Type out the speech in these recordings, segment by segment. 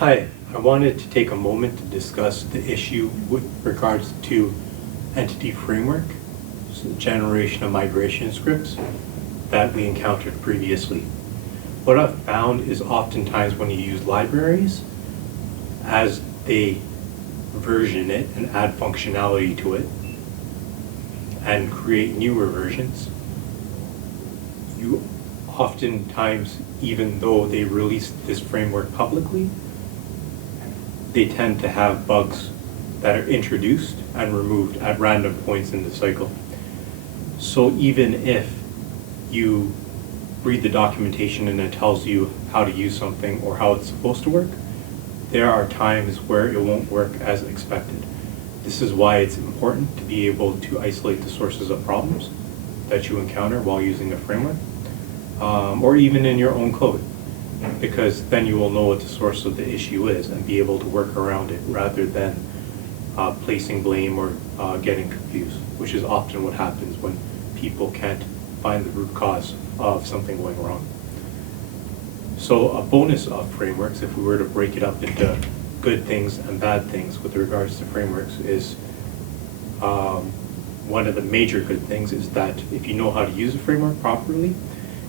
Hi, I wanted to take a moment to discuss the issue with regards to entity framework, so the generation of migration scripts that we encountered previously. What I've found is oftentimes when you use libraries, as they version it and add functionality to it and create newer versions, you oftentimes, even though they released this framework publicly, they tend to have bugs that are introduced and removed at random points in the cycle. So even if you read the documentation and it tells you how to use something or how it's supposed to work, there are times where it won't work as expected. This is why it's important to be able to isolate the sources of problems that you encounter while using a framework, or even in your own code, because then you will know what the source of the issue is and be able to work around it rather than placing blame or getting confused, which is often what happens when people can't find the root cause of something going wrong. So a bonus of frameworks, if we were to break it up into good things and bad things with regards to frameworks, is one of the major good things is that if you know how to use a framework properly,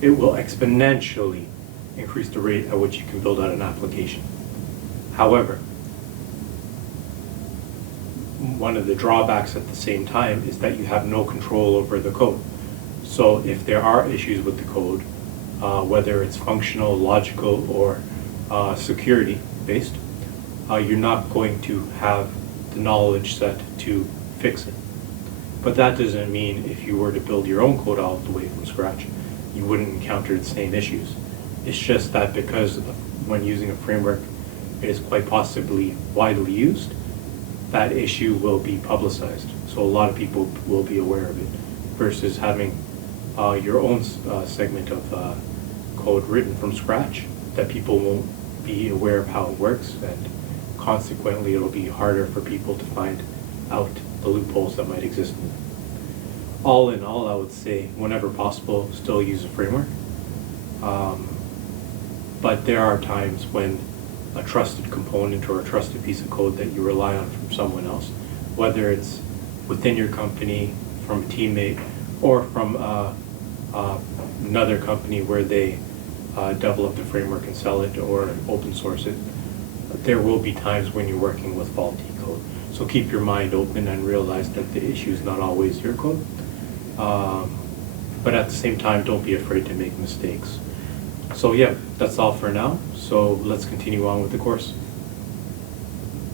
it will exponentially increase the rate at which you can build out an application. However, one of the drawbacks at the same time is that you have no control over the code. So if there are issues with the code, whether it's functional, logical, or security based, you're not going to have the knowledge set to fix it. But that doesn't mean if you were to build your own code all the way from scratch, you wouldn't encounter the same issues. It's just that because when using a framework, it is quite possibly widely used, that issue will be publicized. So a lot of people will be aware of it versus having your own segment of code written from scratch that people won't be aware of how it works, and consequently it'll be harder for people to find out the loopholes that might exist in it. All in all, I would say whenever possible, still use a framework. But there are times when a trusted component or a trusted piece of code that you rely on from someone else, whether it's within your company, from a teammate, or from another company where they develop the framework and sell it or open source it, there will be times when you're working with faulty code. So keep your mind open and realize that the issue is not always your code. But at the same time, don't be afraid to make mistakes. So yeah, that's all for now. So let's continue on with the course.